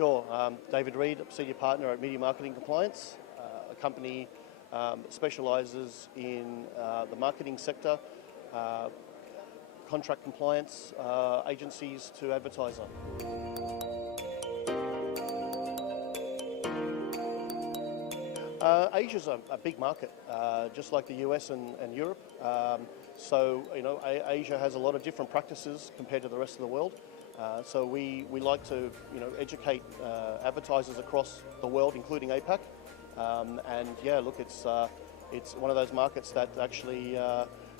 Sure. David Reed, Senior Partner at Media Marketing Compliance, a company specialises in the marketing sector, contract compliance, agencies to advertiser. Asia's a big market, just like the US and Europe. So, Asia has a lot of different practices compared to the rest of the world. So we like to, educate advertisers across the world, including APAC. And yeah, look, it's one of those markets that actually,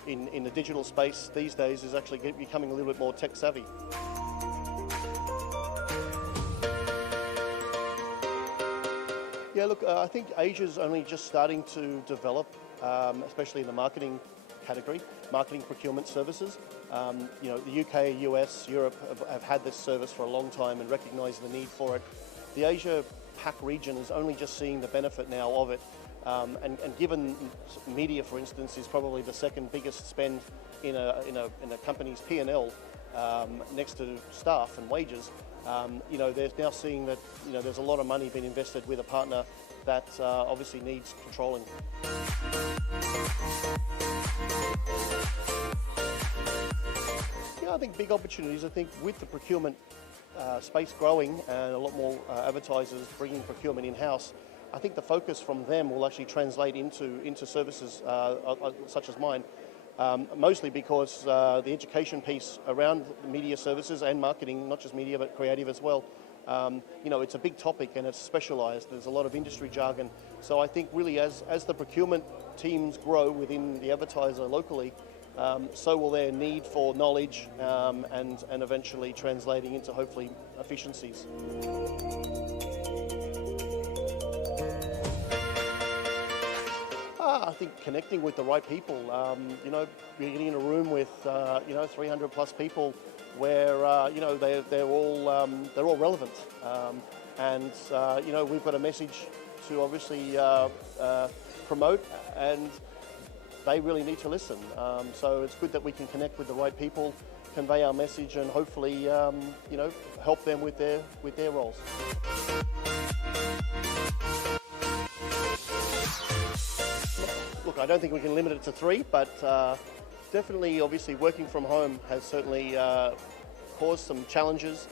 in the digital space these days, is actually becoming a little bit more tech savvy. Yeah, look, I think Asia's only just starting to develop, especially in the marketing category, marketing procurement services. The UK, US, Europe have had this service for a long time and recognise the need for it. The Asia-Pac region is only just seeing the benefit now of it. And given media, for instance, is probably the second biggest spend in a company's P&L, next to staff and wages, they're now seeing that there's a lot of money being invested with a partner that obviously needs controlling. Yeah, I think big opportunities. I think with the procurement space growing and a lot more advertisers bringing procurement in-house, I think the focus from them will actually translate into services such as mine. Mostly because the education piece around media services and marketing, not just media but creative as well, it's a big topic and it's specialised. There's a lot of industry jargon. So I think really as the procurement teams grow within the advertiser locally, so will their need for knowledge and eventually translating into hopefully efficiencies. I think connecting with the right people, getting in a room with 300 plus people where they're all relevant, and we've got a message to obviously promote, and they really need to listen. So it's good that we can connect with the right people, convey our message, and hopefully help them with their roles. Look, I don't think we can limit it to 3, but definitely, obviously, working from home has certainly caused some challenges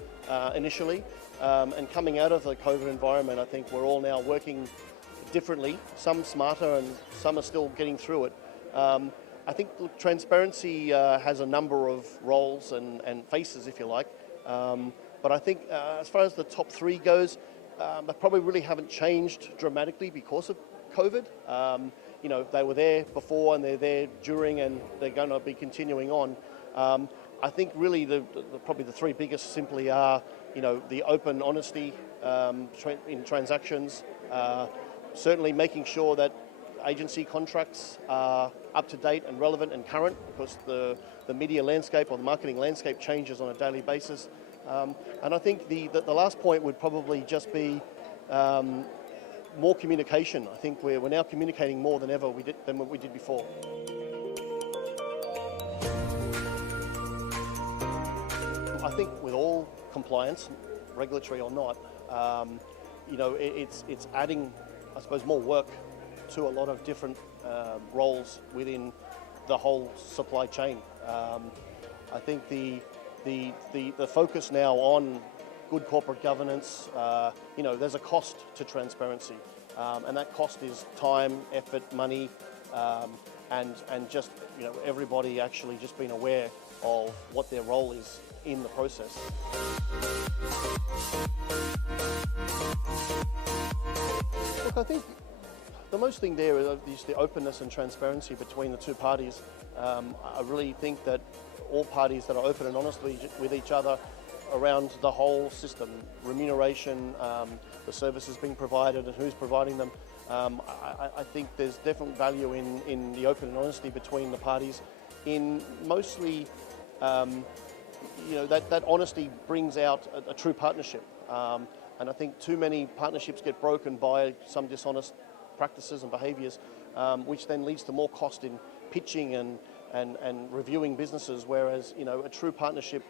initially. And coming out of the COVID environment, I think we're all now working differently, some smarter and some are still getting through it. I think transparency has a number of roles and faces, if you like. But I think as far as the top 3 goes, they probably really haven't changed dramatically because of COVID. They were there before and they're there during, and they're going to be continuing on. I think really probably the 3 biggest simply are, the open honesty in transactions, certainly making sure that agency contracts are up to date and relevant and current, because the media landscape or the marketing landscape changes on a daily basis. And I think the last point would probably just be more communication. I think we're now communicating more than ever than what we did before. I think with all compliance, regulatory or not, it's adding, I suppose, more work to a lot of different roles within the whole supply chain. I think the focus now on good corporate governance, there's a cost to transparency, and that cost is time, effort, money, and just everybody actually just being aware of what their role is in the process. Look, I think the most thing there is the openness and transparency between the 2 parties. I really think that all parties that are open and honest with each other around the whole system, remuneration, the services being provided and who's providing them, I think there's definite value in the open and honesty between the parties. In mostly, that honesty brings out a true partnership. And I think too many partnerships get broken by some dishonest practices and behaviours, which then leads to more cost in pitching and reviewing businesses, whereas a true partnership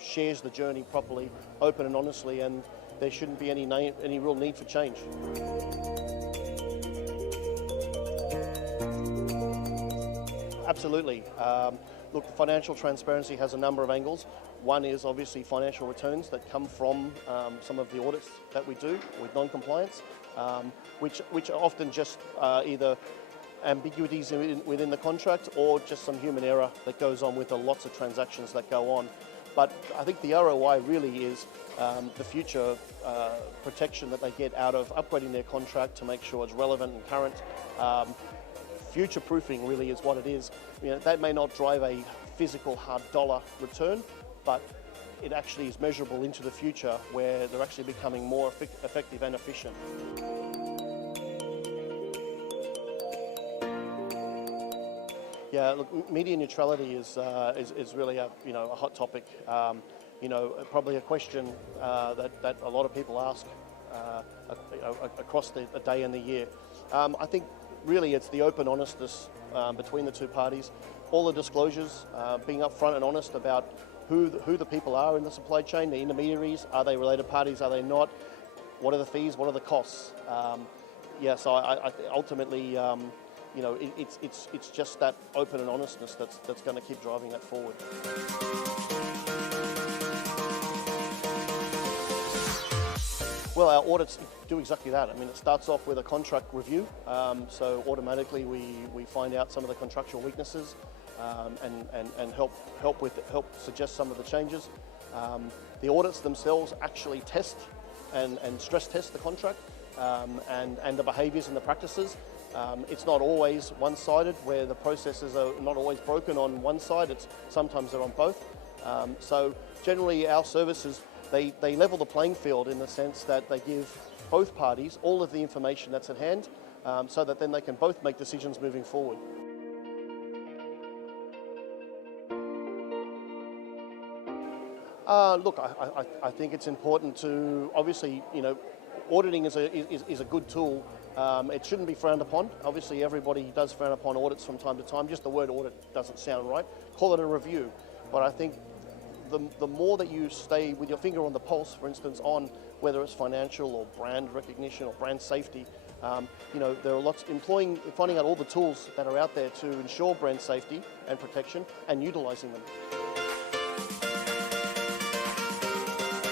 shares the journey properly, open and honestly, and there shouldn't be any real need for change. Absolutely. Look, financial transparency has a number of angles. One is obviously financial returns that come from some of the audits that we do with non-compliance, which are often just either ambiguities within the contract or just some human error that goes on with the lots of transactions that go on. But I think the ROI really is the future protection that they get out of upgrading their contract to make sure it's relevant and current. Future proofing really is what it is. You know, that may not drive a physical hard dollar return, but it actually is measurable into the future where they're actually becoming more effective and efficient. Yeah, look, media neutrality is really a hot topic. Probably a question that a lot of people ask across the day and the year. I think really it's the open honestness between the two parties, all the disclosures, being upfront and honest about who the people are in the supply chain, the intermediaries, are they related parties, are they not, what are the fees, what are the costs. So I ultimately, it's just that open and honestness that's going to keep driving that forward. Well, our audits do exactly that. I mean, it starts off with a contract review, so automatically we find out some of the contractual weaknesses and help suggest some of the changes. The audits themselves actually test and stress test the contract and the behaviours and the practices. It's not always one-sided, where the processes are not always broken on one side. Sometimes they're on both. So generally, our services, they level the playing field in the sense that they give both parties all of the information that's at hand, so that then they can both make decisions moving forward. Look, I think it's important to, obviously, auditing is a good tool. It shouldn't be frowned upon. Obviously, everybody does frown upon audits from time to time. Just the word audit doesn't sound right. Call it a review. But I think the more that you stay with your finger on the pulse, for instance, on whether it's financial or brand recognition or brand safety, there are finding out all the tools that are out there to ensure brand safety and protection and utilising them.